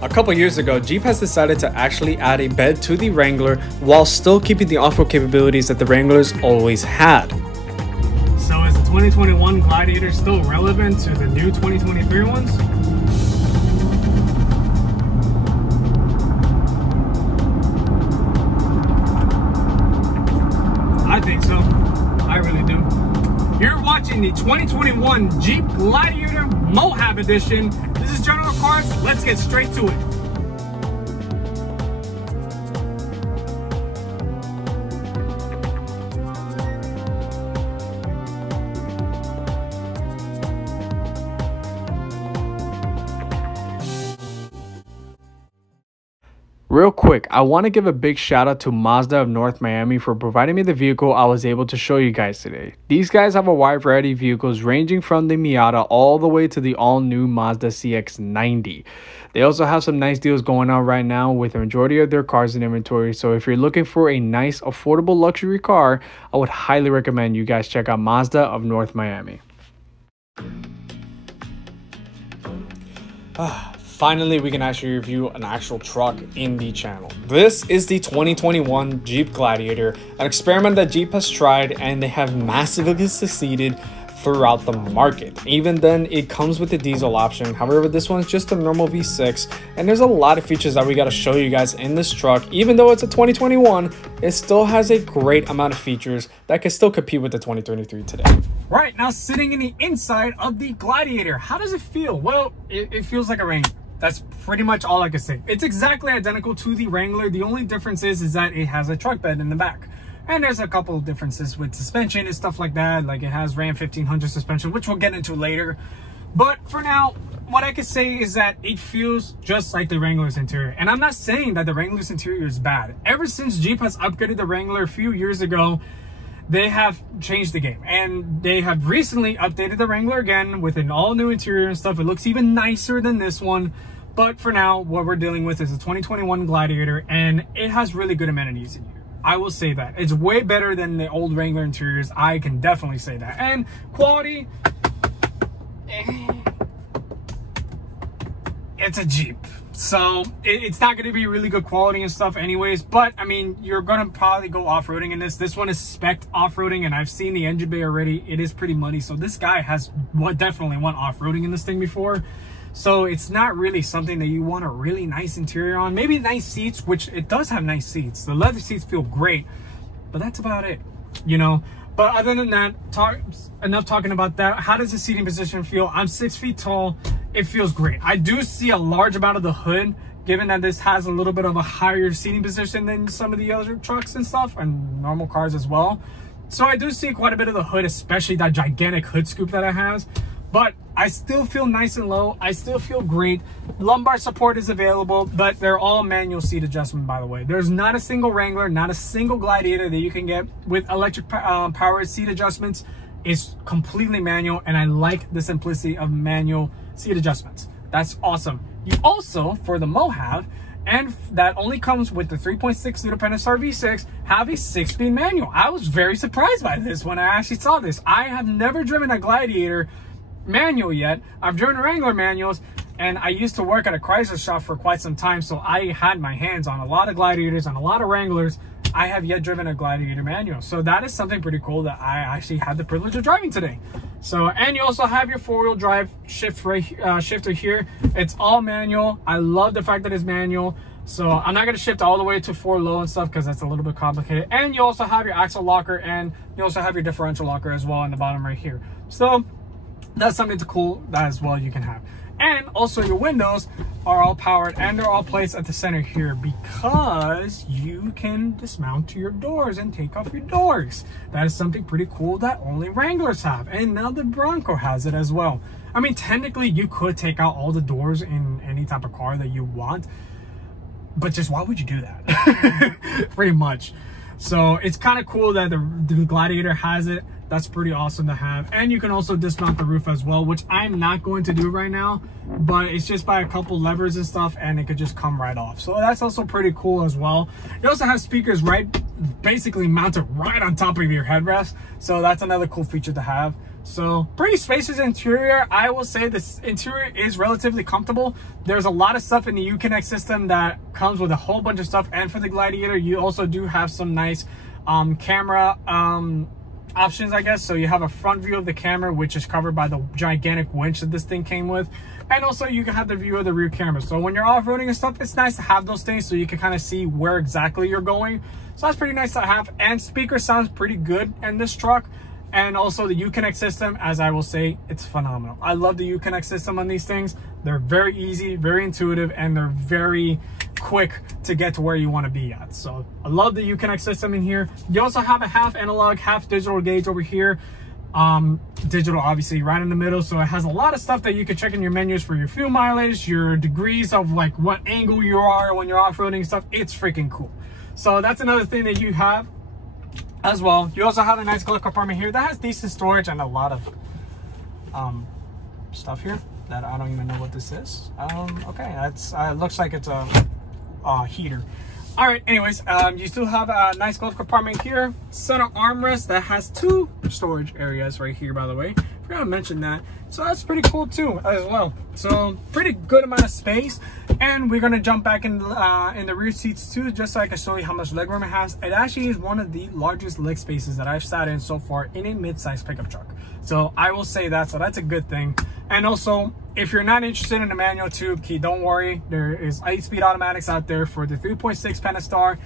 A couple years ago, Jeep has decided to actually add a bed to the Wrangler while still keeping the off-road capabilities that the Wranglers always had. So is the 2021 Gladiator still relevant to the new 2023 ones? I think so. I really do. You're watching the 2021 Jeep Gladiator Mohab Edition. This is General Cars. Let's get straight to it. Real quick, I want to give a big shout out to Mazda of North Miami for providing me the vehicle I was able to show you guys today. These guys have a wide variety of vehicles ranging from the Miata all the way to the all-new Mazda CX-90. They also have some nice deals going on right now with the majority of their cars in inventory, so if you're looking for a nice, affordable luxury car, I would highly recommend you guys check out Mazda of North Miami. Finally, we can actually review an actual truck in the channel. This is the 2021 Jeep Gladiator, an experiment that Jeep has tried and they have massively succeeded throughout the market. Even then, it comes with the diesel option. However, this one's just a normal V6, and there's a lot of features that we got to show you guys in this truck. Even though it's a 2021, it still has a great amount of features that can still compete with the 2023 today. Right, now sitting in the inside of the Gladiator, how does it feel? Well, it feels like a Wrangler. That's pretty much all I can say. It's exactly identical to the Wrangler. The only difference is that it has a truck bed in the back. And there's a couple of differences with suspension and stuff like that. Like it has Ram 1500 suspension, which we'll get into later. But for now, what I can say is that it feels just like the Wrangler's interior. And I'm not saying that the Wrangler's interior is bad. Ever since Jeep has upgraded the Wrangler a few years ago, they have changed the game, and they have recently updated the Wrangler again with an all new interior and stuff. It looks even nicer than this one, but for now what we're dealing with is a 2021 Gladiator, and it has really good amenities in here. I will say that it's way better than the old Wrangler interiors. I can definitely say that. And quality, it's a Jeep, so it's not going to be really good quality and stuff anyways. But I mean, you're going to probably go off-roading in this one is spec off-roading, and I've seen the engine bay already. It is pretty muddy, so this guy has definitely went off-roading in this thing before, so it's not really something that you want a really nice interior on. Maybe nice seats, which it does have nice seats. The leather seats feel great, but that's about it, you know. But other than that, enough talking about that. How does the seating position feel? I'm 6 feet tall. It feels great. I do see a large amount of the hood, given that this has a little bit of a higher seating position than some of the other trucks and stuff, and normal cars as well. So I do see quite a bit of the hood, especially that gigantic hood scoop that it has. But I still feel nice and low. I still feel great. Lumbar support is available, but they're all manual seat adjustment, by the way. There's not a single Wrangler, not a single Gladiator that you can get with electric powered seat adjustments. It's completely manual, and I like the simplicity of manual seat adjustments. That's awesome. You also, for the Mohab, and that only comes with the 3.6 liter Pentastar V6, have a 6-speed manual. I was very surprised by this when I actually saw this. I have never driven a Gladiator manual yet. I've driven Wrangler manuals, and I used to work at a Chrysler shop for quite some time, so I had my hands on a lot of Gladiators and a lot of Wranglers. I have yet driven a Gladiator manual, so that is something pretty cool that I actually had the privilege of driving today. So, and you also have your 4-wheel drive shifter here. It's all manual. I love the fact that it's manual. So I'm not going to shift all the way to 4 low and stuff because that's a little bit complicated. And you also have your axle locker, and you also have your differential locker as well on the bottom right here. So that's something cool that as well you can have. And also your windows are all powered, and they're all placed at the center here because you can dismount to your doors and take off your doors. That is something pretty cool that only Wranglers have, and now the Bronco has it as well. I mean, technically you could take out all the doors in any type of car that you want, but just why would you do that? Pretty much. So it's kind of cool that the Gladiator has it. That's pretty awesome to have. And you can also dismount the roof as well, which I'm not going to do right now, but it's just by a couple levers and stuff, and it could just come right off. So that's also pretty cool as well. You also have speakers basically mounted right on top of your headrest. So that's another cool feature to have. So pretty spacious interior. I will say this interior is relatively comfortable. There's a lot of stuff in the Uconnect system that comes with a whole bunch of stuff. And for the Gladiator, you also do have some nice camera options, I guess. So you have a front view of the camera, which is covered by the gigantic winch that this thing came with. And also you can have the view of the rear camera. So when you're off-roading and stuff, it's nice to have those things so you can kind of see where exactly you're going. So that's pretty nice to have. And speaker sounds pretty good in this truck. And also the Uconnect system, as I will say, it's phenomenal. I love the Uconnect system on these things. They're very easy, very intuitive, and they're very quick to get to where you want to be at. So I love the Uconnect system in here. You also have a half analog, half digital gauge over here. Digital obviously right in the middle, so it has a lot of stuff that you can check in your menus for your fuel mileage, your degrees of like what angle you are when you're off-roading stuff. It's freaking cool. So that's another thing that you have as well. You also have a nice glove compartment here that has decent storage and a lot of stuff here that I don't even know what this is. Okay, that's looks like it's a heater. All right, anyways, you still have a nice glove compartment here, center armrest that has 2 storage areas right here, by the way. Forgot to mention that. So that's pretty cool too as well. So pretty good amount of space. And we're gonna jump back in the rear seats too, just so I can show you how much legroom it has. It actually is one of the largest leg spaces that I've sat in so far in a mid-size pickup truck. So I will say that, so that's a good thing. And also, if you're not interested in a manual tube key, don't worry. There is 8-speed automatics out there for the 3.6 Pentastar.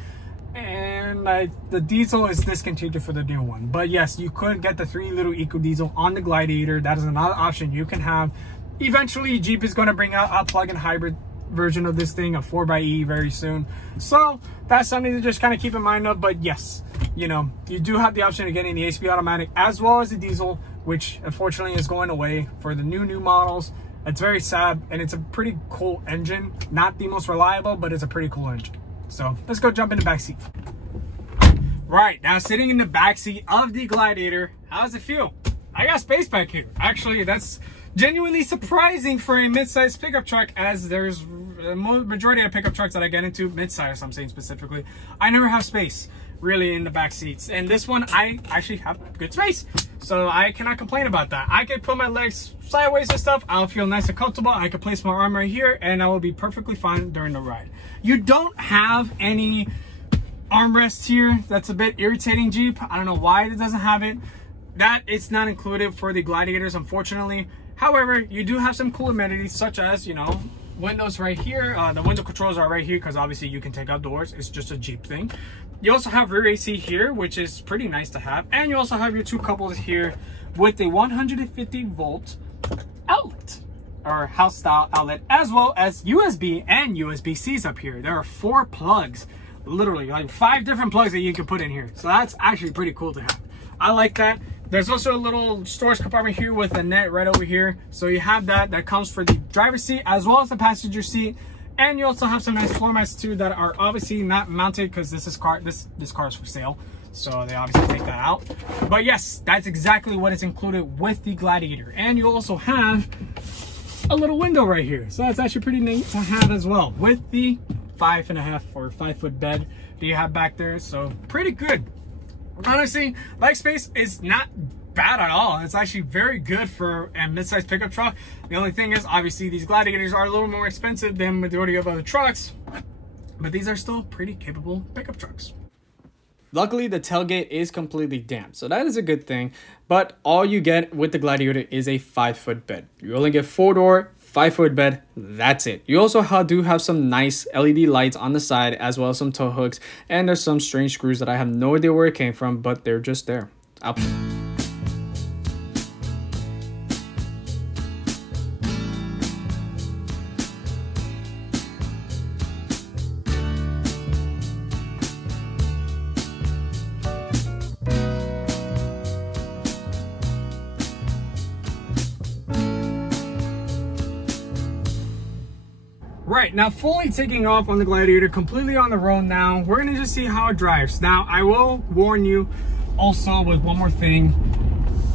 And the diesel is discontinued for the new one. But yes, you could get the 3-liter Eco Diesel on the Gladiator. That is another option you can have. Eventually, Jeep is going to bring out a plug-in hybrid version of this thing, a 4xe very soon. So that's something to just kind of keep in mind of. But yes, you know, you do have the option of getting the 8-speed automatic as well as the diesel, which unfortunately is going away for the new models. It's very sad, and it's a pretty cool engine. Not the most reliable, but it's a pretty cool engine. So let's go jump in the back seat. Right, now sitting in the back seat of the Gladiator, how does it feel? I got space back here. Actually, that's genuinely surprising for a mid-size pickup truck, as there's the majority of pickup trucks that I get into, mid-size I'm saying specifically, I never have space really in the back seats. And this one, I actually have good space. So I cannot complain about that. I can put my legs sideways and stuff. I'll feel nice and comfortable. I can place my arm right here and I will be perfectly fine during the ride. You don't have any armrests here. That's a bit irritating, Jeep. I don't know why it doesn't have it. That it's not included for the Gladiators, unfortunately. However, you do have some cool amenities such as, you know, windows right here. The window controls are right here because obviously you can take outdoors. It's just a Jeep thing. You also have rear AC here, which is pretty nice to have. And you also have your 2 couples here with a 150-volt outlet or house style outlet, as well as USB and USB-Cs up here. There are 4 plugs, literally like 5 different plugs that you can put in here. So that's actually pretty cool to have. I like that. There's also a little storage compartment here with a net right over here. So you have that comes for the driver's seat as well as the passenger seat. And you also have some nice floor mats too that are obviously not mounted because this car is for sale. So they obviously take that out. But yes, that's exactly what is included with the Gladiator. And you also have a little window right here. So that's actually pretty neat to have as well with the 5.5 or 5 foot bed that you have back there. So pretty good. Honestly, leg space is not bad at all. It's actually very good for a mid-size pickup truck. The only thing is, obviously, these Gladiators are a little more expensive than majority of other trucks, but these are still pretty capable pickup trucks. Luckily, the tailgate is completely damp, so that is a good thing. But all you get with the Gladiator is a 5 foot bed. You only get 4-door, 5 foot bed. That's it. You also do have some nice LED lights on the side, as well as some tow hooks. And there's some strange screws that I have no idea where it came from, but they're just there. Right, now fully taking off on the Gladiator, completely on the road now. We're gonna just see how it drives. Now, I will warn you also with one more thing.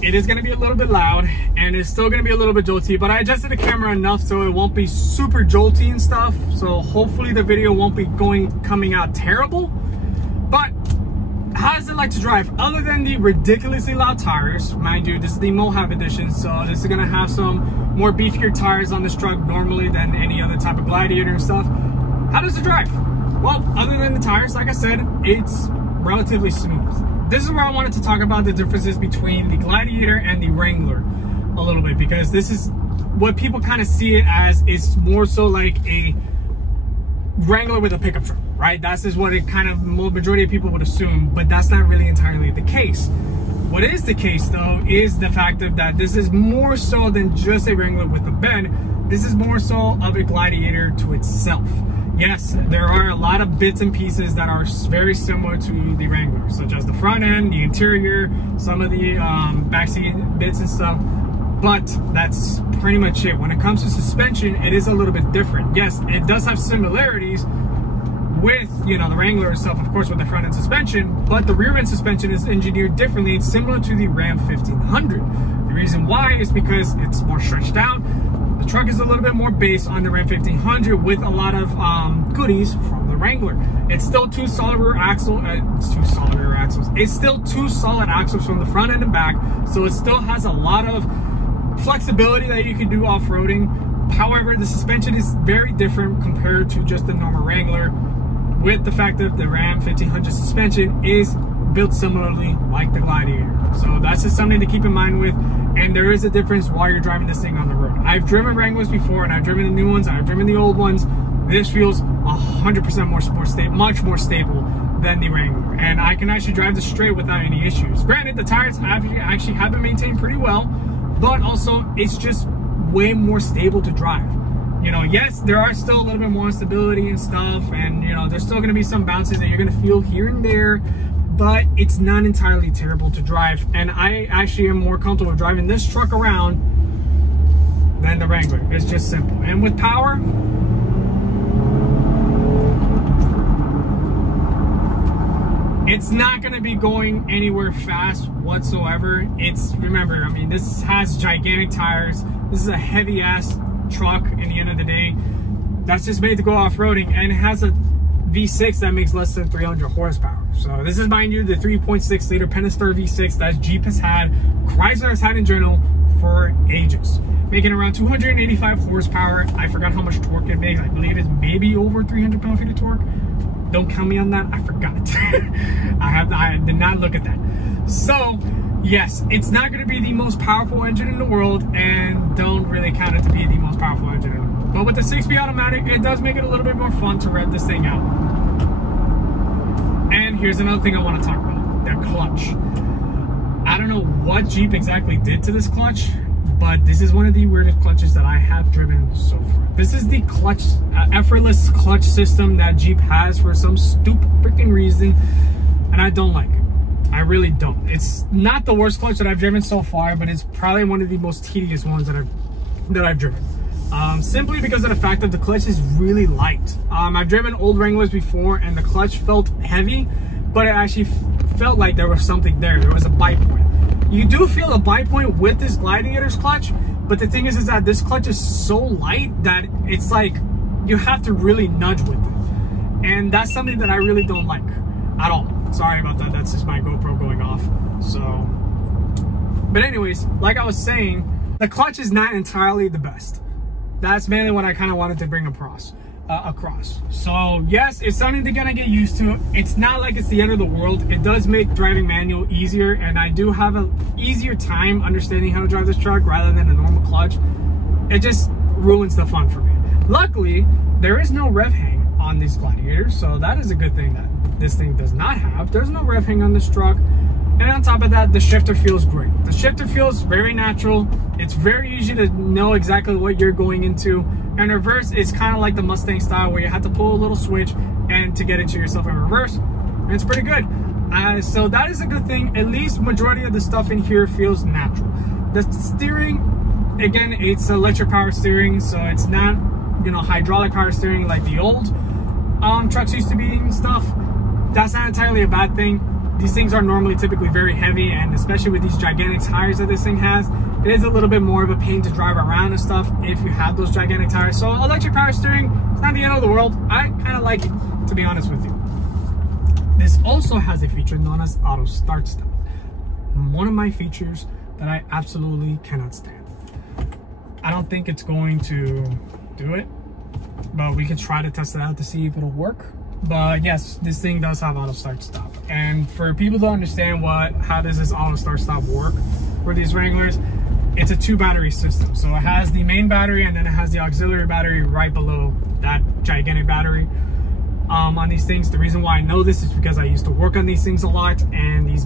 It is gonna be a little bit loud and it's still gonna be a little bit jolty, but I adjusted the camera enough so it won't be super jolty and stuff. So hopefully the video won't be coming out terrible. But how does it like to drive? Other than the ridiculously loud tires, mind you, this is the Mohave edition, so this is gonna have some more beefier tires on this truck normally than any other type of Gladiator and stuff. How does it drive? Well, other than the tires, like I said, it's relatively smooth. This is where I wanted to talk about the differences between the Gladiator and the Wrangler a little bit, because this is what people kind of see it as. It's more so like a Wrangler with a pickup truck, right? That's just what it kind of, majority of people would assume, but that's not really entirely the case. What is the case though is the fact of that this is more so than just a Wrangler with a bed. This is more so of a Gladiator to itself. Yes, there are a lot of bits and pieces that are very similar to the Wrangler, such as the front end, the interior, some of the backseat bits and stuff, but that's pretty much it. When it comes to suspension, it is a little bit different. Yes, it does have similarities with, you know, the Wrangler itself, of course, with the front end suspension, but the rear end suspension is engineered differently. It's similar to the Ram 1500. The reason why is because it's more stretched out. The truck is a little bit more based on the Ram 1500 with a lot of goodies from the Wrangler. It's still two solid rear axles. It's still two solid axles from the front end and back, so it still has a lot of flexibility that you can do off-roading. However, the suspension is very different compared to just the normal Wrangler, with the fact that the Ram 1500 suspension is built similarly like the Gladiator. So that's just something to keep in mind with, and there is a difference while you're driving this thing on the road. I've driven Wranglers before, and I've driven the new ones, I've driven the old ones. This feels 100% much more stable than the Wrangler, and I can actually drive this straight without any issues. Granted, the tires actually have been maintained pretty well, but also it's just way more stable to drive. You know, yes, there are still a little bit more instability and stuff, and you know, there's still going to be some bounces that you're going to feel here and there, but it's not entirely terrible to drive. And I actually am more comfortable driving this truck around than the Wrangler. It's just simple. And with power, it's not going to be going anywhere fast whatsoever. It's, remember, I mean, this has gigantic tires. This is a heavy ass truck in the end of the day. That's just made to go off-roading, and it has a V6 that makes less than 300 horsepower. So this is, mind you, the 3.6 liter Pentastar V6 that Jeep has had, Chrysler has had in general for ages, making around 285 horsepower. I forgot how much torque it makes. I believe it's maybe over 300 pound-feet of torque. Don't count me on that. I forgot. I did not look at that. So yes, it's not going to be the most powerful engine in the world, and don't really count it to be the most powerful engine in the world. But with the 6-speed automatic, it does make it a little bit more fun to rev this thing out. And here's another thing I want to talk about, that clutch. I don't know what Jeep exactly did to this clutch, but this is one of the weirdest clutches that I have driven so far. This is the clutch, effortless clutch system that Jeep has for some stupid freaking reason, and I don't like it. I really don't. It's not the worst clutch that I've driven so far, but it's probably one of the most tedious ones that I've driven. Simply because of the fact that the clutch is really light. I've driven old Wranglers before, and the clutch felt heavy, but it actually felt like there was something there. There was a bite point. You do feel a bite point with this Gladiator's clutch, but the thing is that this clutch is so light that it's like you have to really nudge with it, and that's something that I really don't like at all. Sorry about that. That's just my GoPro going off. So, but anyways, like I was saying, the clutch is not entirely the best. That's mainly what I kind of wanted to bring across. So yes, it's something to kind of get used to. It's not like it's the end of the world. It does make driving manual easier, and I do have an easier time understanding how to drive this truck rather than a normal clutch. It just ruins the fun for me. Luckily, there is no rev hang on these Gladiators, so that is a good thing that this thing does not have. There's no rev hang on this truck. And on top of that, the shifter feels great. The shifter feels very natural. It's very easy to know exactly what you're going into. And reverse is kind of like the Mustang style, where you have to pull a little switch and to get into yourself in reverse. And it's pretty good. So that is a good thing. At least majority of the stuff in here feels natural. The steering, again, it's electric power steering, so it's not, you know, hydraulic power steering like the old trucks used to be and stuff. That's not entirely a bad thing. These things are normally typically very heavy, and especially with these gigantic tires that this thing has, it is a little bit more of a pain to drive around and stuff if you have those gigantic tires. So electric power steering, it's not the end of the world. I kind of like it, to be honest with you. This also has a feature known as auto start stop. One of my features that I absolutely cannot stand. I don't think it's going to do it, but we could try to test it out to see if it'll work. But yes, this thing does have auto start stop. And for people to understand how does this auto start stop work for these Wranglers, it's a 2-battery system. So it has the main battery and then it has the auxiliary battery right below that gigantic battery on these things. The reason why I know this is because I used to work on these things a lot, and these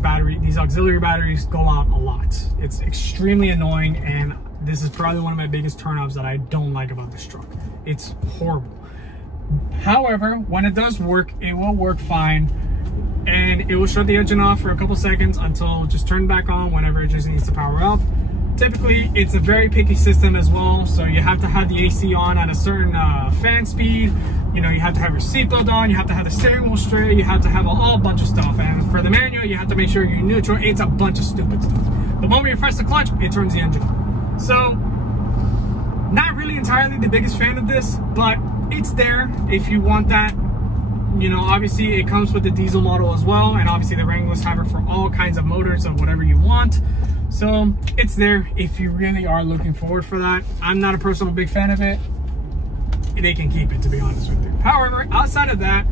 auxiliary batteries go out a lot. It's extremely annoying, and this is probably one of my biggest turnoffs that I don't like about this truck. It's horrible. However, when it does work, it will work fine, and it will shut the engine off for a couple seconds until just turn back on whenever it just needs to power up. Typically, it's a very picky system as well, so you have to have the AC on at a certain fan speed. You know, you have to have your seatbelt on, you have to have the steering wheel straight, you have to have a whole bunch of stuff. And for the manual, you have to make sure you're neutral. It's a bunch of stupid stuff. The moment you press the clutch, it turns the engine on. So, not really entirely the biggest fan of this, but it's there if you want that. You know, obviously it comes with the diesel model as well, and obviously the Wranglers have it for all kinds of motors of whatever you want. So it's there if you really are looking forward for that. I'm not a personal big fan of it. They can keep it, to be honest with you. However, outside of that,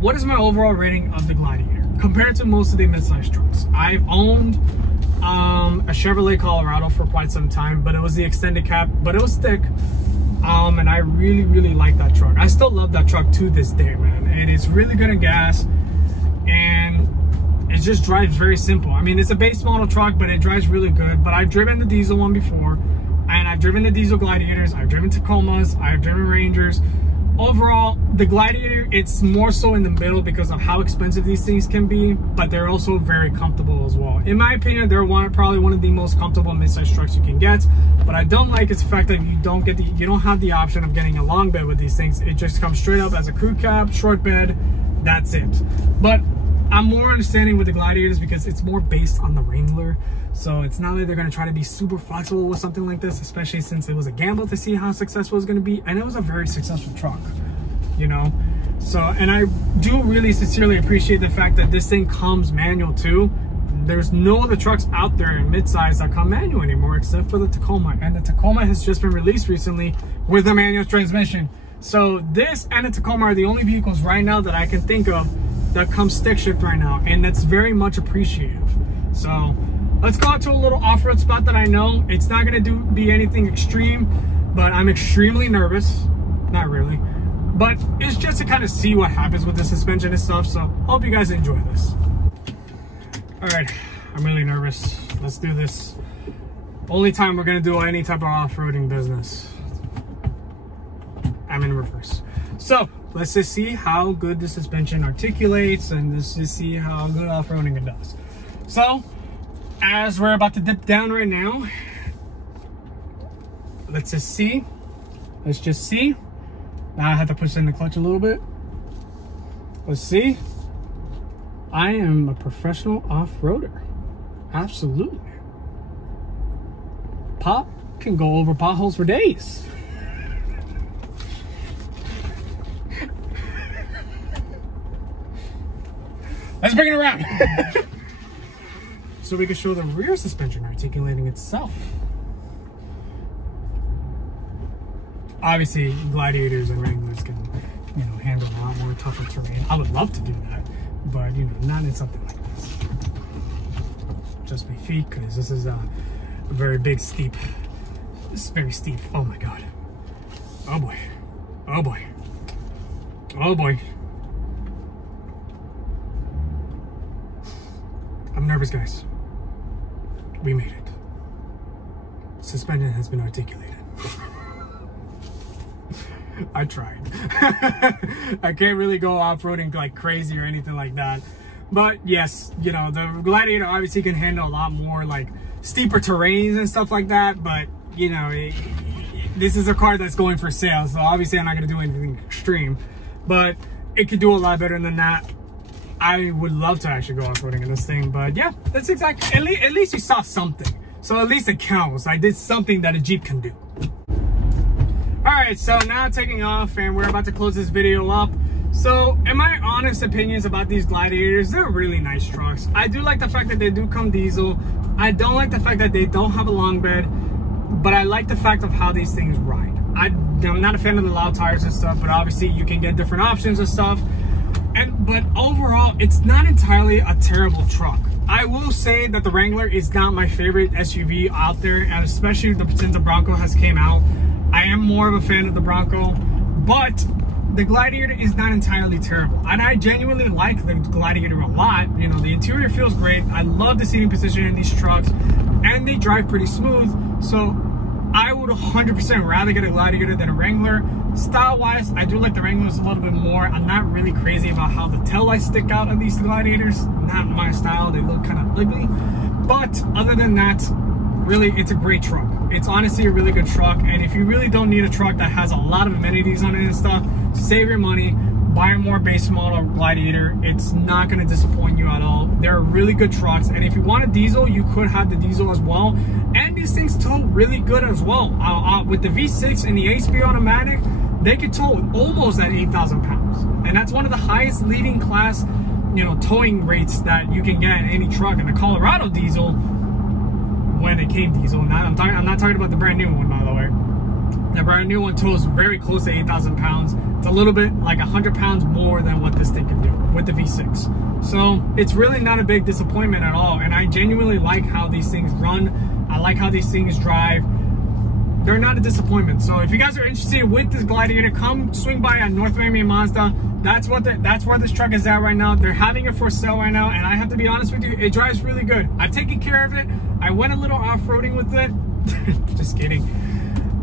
what is my overall rating of the Gladiator compared to most of the midsize trucks? I've owned a Chevrolet Colorado for quite some time, but it was the extended cab, but it was thick. And I really like that truck. I still love that truck to this day, man. And it's really good at gas, and it just drives very simple. I mean, it's a base model truck, but it drives really good. But I've driven the diesel one before, and I've driven the diesel Gladiators, I've driven Tacomas, I've driven Rangers. Overall, the Gladiator, it's more so in the middle because of how expensive these things can be, but they're also very comfortable as well. In my opinion, they're probably one of the most comfortable midsize trucks you can get. But I don't like is the fact that you don't have the option of getting a long bed with these things. It just comes straight up as a crew cab, short bed, that's it. But I'm more understanding with the Gladiators because it's more based on the Wrangler. So it's not like they're going to try to be super flexible with something like this, especially since it was a gamble to see how successful it's going to be. And it was a very successful truck, you know. So, and I do really sincerely appreciate the fact that this thing comes manual too. There's no other trucks out there in midsize that come manual anymore except for the Tacoma. And the Tacoma has just been released recently with a manual transmission. So this and the Tacoma are the only vehicles right now that I can think of that come stick shift right now, and that's very much appreciative. So let's go out to a little off-road spot that I know it's not going to be anything extreme, but I'm extremely nervous. Not really, but it's just to kind of see what happens with the suspension and stuff. So hope you guys enjoy this. All right, I'm really nervous. Let's do this. Only time we're going to do any type of off-roading business. I'm in reverse. So let's just see how good the suspension articulates, and let's just see how good off-roading it does. So as we're about to dip down right now, let's just see. Let's just see. Now I have to push in the clutch a little bit. Let's see. I am a professional off-roader. Absolutely. Pop can go over potholes for days. Let's bring it around. So we can show the rear suspension articulating itself. Obviously, Gladiators and Wranglers can, you know, handle a lot more tougher terrain. I would love to do that, but you know, not in something like this. Just my feet, because this is a very big, steep. This is very steep. Oh my god. Oh boy. Oh boy. Oh boy. I'm nervous, guys. We made it. Suspension has been articulated. I tried. I can't really go off-roading like crazy or anything like that. But yes, you know, the Gladiator obviously can handle a lot more like steeper terrains and stuff like that. But, you know, this is a car that's going for sale. So obviously I'm not going to do anything extreme. But it could do a lot better than that. I would love to actually go off-roading in this thing, but yeah, that's exactly, at least you saw something. So at least it counts. I did something that a Jeep can do. All right, so now taking off, and we're about to close this video up. So, in my honest opinions about these Gladiators, they're really nice trucks. I do like the fact that they do come diesel. I don't like the fact that they don't have a long bed, but I like the fact of how these things ride. I'm not a fan of the loud tires and stuff, but obviously you can get different options and stuff. But overall, it's not entirely a terrible truck. I will say that the Wrangler is not my favorite SUV out there, and especially since the Bronco has came out. I am more of a fan of the Bronco, but the Gladiator is not entirely terrible. And I genuinely like the Gladiator a lot. You know, the interior feels great. I love the seating position in these trucks, and they drive pretty smooth. So I would 100% rather get a Gladiator than a Wrangler. Style-wise, I do like the Wranglers a little bit more. I'm not really crazy about how the taillights stick out on these Gladiators. Not my style. They look kind of ugly. But other than that, really, it's a great truck. It's honestly a really good truck. And if you really don't need a truck that has a lot of amenities on it and stuff, save your money, buy a more base model Gladiator. It's not going to disappoint you at all. They're really good trucks. And if you want a diesel, you could have the diesel as well. And these things tow really good as well. With the V6 and the 8-speed automatic, they could tow almost at 8,000 pounds. And that's one of the highest leading class, you know, towing rates that you can get in any truck. And the Colorado diesel, when it came diesel, I'm not talking about the brand new one, by the way. The brand new one tows very close to 8,000 pounds. It's a little bit like 100 pounds more than what this thing can do with the V6. So it's really not a big disappointment at all. And I genuinely like how these things run. I like how these things drive. They're not a disappointment. So if you guys are interested with this Gladiator, come swing by at North Miami Mazda. That's where this truck is at right now. They're having it for sale right now, and I have to be honest with you, it drives really good. I've taken care of it. I went a little off-roading with it. Just kidding.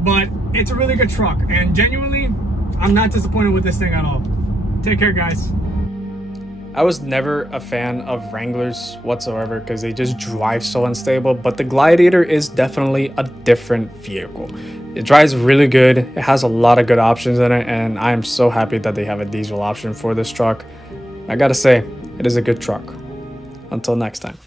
But it's a really good truck, and genuinely, I'm not disappointed with this thing at all. Take care, guys. I was never a fan of Wranglers whatsoever because they just drive so unstable, but the Gladiator is definitely a different vehicle. It drives really good. It has a lot of good options in it, and I am so happy that they have a diesel option for this truck. I gotta say, it is a good truck. Until next time.